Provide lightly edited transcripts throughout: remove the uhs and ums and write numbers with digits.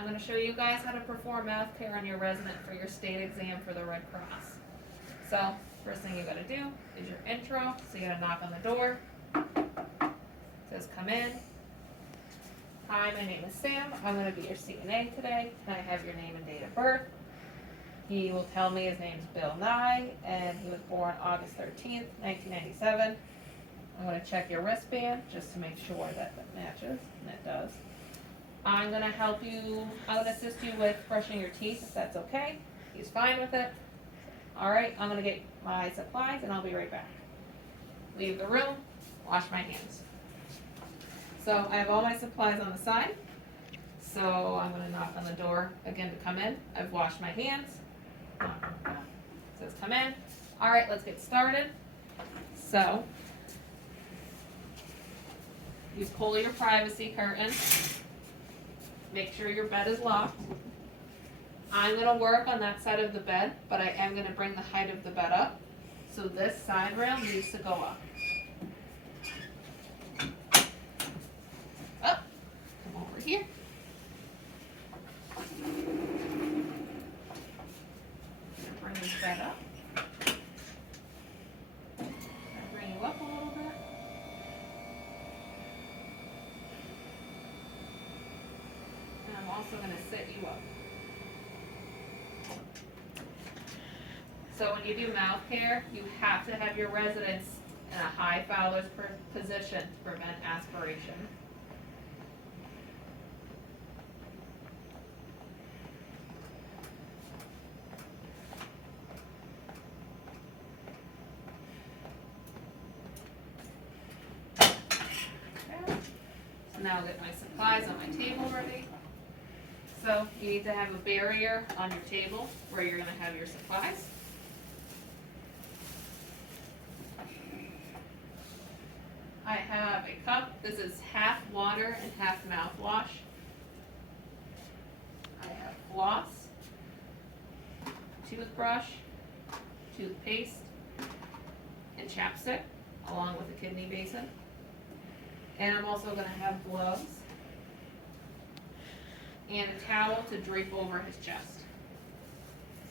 I'm going to show you guys how to perform mouth care on your resident for your state exam for the Red Cross. So, first thing you got to do is your intro. So you got to knock on the door. It says come in. Hi, my name is Sam. I'm going to be your CNA today. Can I have your name and date of birth? He will tell me his name's Bill Nye, and he was born August 13th, 1997. I'm going to check your wristband just to make sure that that matches, and it does. I'm going to assist you with brushing your teeth, if that's okay. He's fine with it. All right, I'm going to get my supplies, and I'll be right back. Leave the room, wash my hands. So I have all my supplies on the side. So I'm going to knock on the door again to come in. I've washed my hands. It says come in. All right, let's get started. So you pull your privacy curtain. Make sure your bed is locked. I'm going to work on that side of the bed, but I am going to bring the height of the bed up. So this side rail needs to go up. Up. Come over here. Bring this bed up. Bring you up a little bit. And I'm also going to sit you up. So when you do mouth care, you have to have your residents in a high Fowler's position to prevent aspiration. So now I'll get my supplies on my table ready. So you need to have a barrier on your table where you're going to have your supplies. I have a cup. This is half water and half mouthwash. I have floss, toothbrush, toothpaste, and chapstick, along with a kidney basin. And I'm also going to have gloves and a towel to drape over his chest.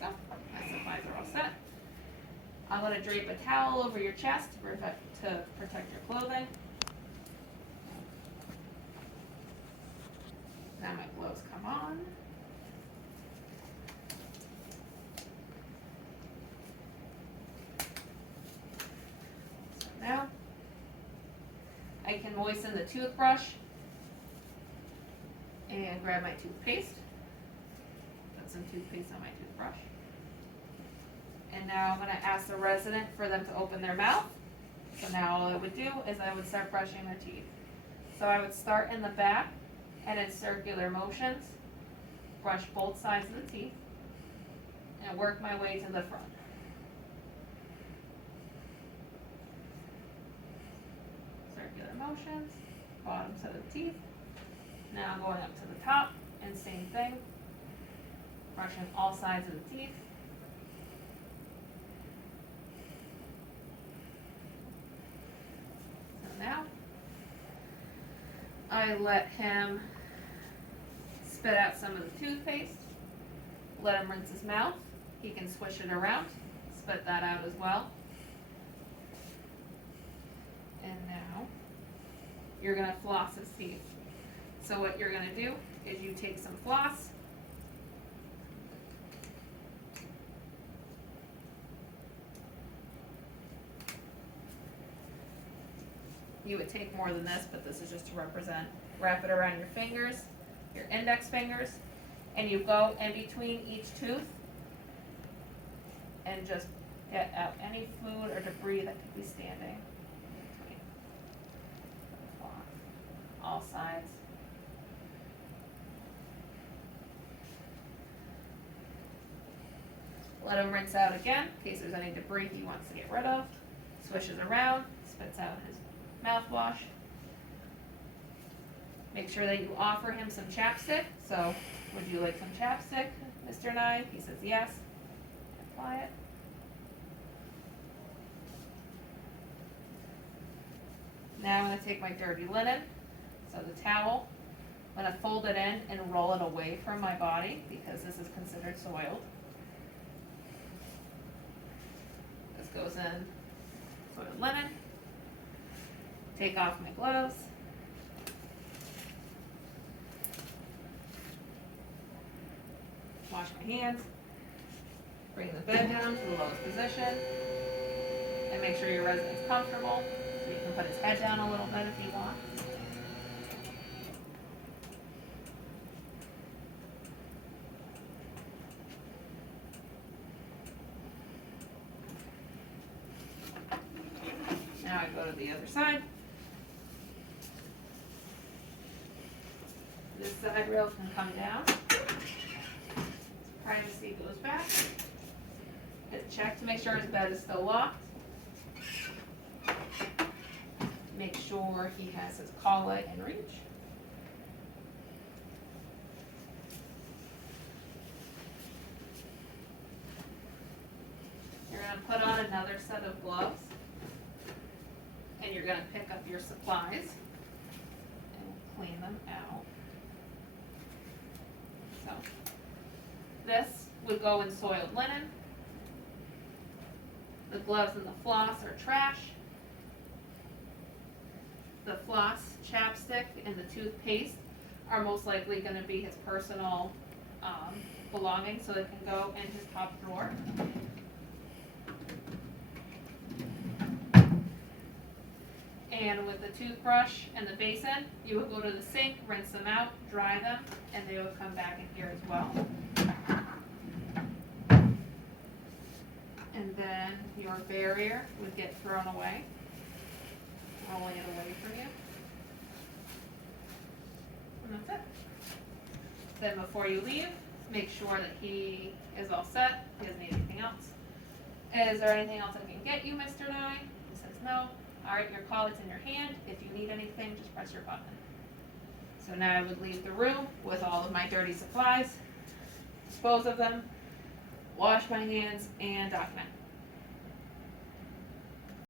So, my supplies are all set. I'm going to drape a towel over your chest to protect your clothing. Now my gloves come on. So now I can moisten the toothbrush and grab my toothpaste. Put some toothpaste on my toothbrush. And now I'm going to ask the resident for them to open their mouth. So now all I would do is I would start brushing their teeth. So I would start in the back and in circular motions, brush both sides of the teeth, and work my way to the front. Circular motions, bottom side of the teeth. Now going up to the top, and same thing, brushing all sides of the teeth. Now, I let him spit out some of the toothpaste, let him rinse his mouth. He can swish it around, spit that out as well. And now, you're going to floss his teeth. So what you're going to do is you take some floss, you would take more than this, but this is just to represent. Wrap it around your fingers, your index fingers, and you go in between each tooth and just get out any food or debris that could be standing in between. All sides. Let him rinse out again in case there's any debris he wants to get rid of. Swishes around, spits out his mouthwash. Make sure that you offer him some chapstick. So, would you like some chapstick, Mr. Nye? He says yes. Apply it. Now I'm going to take my dirty linen, so the towel, I'm gonna fold it in and roll it away from my body because this is considered soiled. This goes in soiled linen. Take off my gloves. Wash my hands. Bring the bed down to the lowest position. And make sure your resident's comfortable. So you can put his head down a little bit if he wants. Now I go to the other side. This side rail can come down. Privacy goes back. Hit check to make sure his bed is still locked. Make sure he has his collar in reach. You're going to put on another set of gloves. And you're going to pick up your supplies and clean them out. So, this would go in soiled linen. The gloves and the floss are trash. The floss, chapstick, and the toothpaste are most likely going to be his personal belongings, so they can go in his top drawer. And with the toothbrush and the basin, you would go to the sink, rinse them out, dry them, and they would come back in here as well. And then your barrier would get thrown away, rolling it away from you. And that's it. Then before you leave, make sure that he is all set. He doesn't need anything else. Is there anything else I can get you, Mr. Nye? He says no. All right, your collar's in your hand. If you need anything, just press your button. So now I would leave the room with all of my dirty supplies, dispose of them, wash my hands, and document.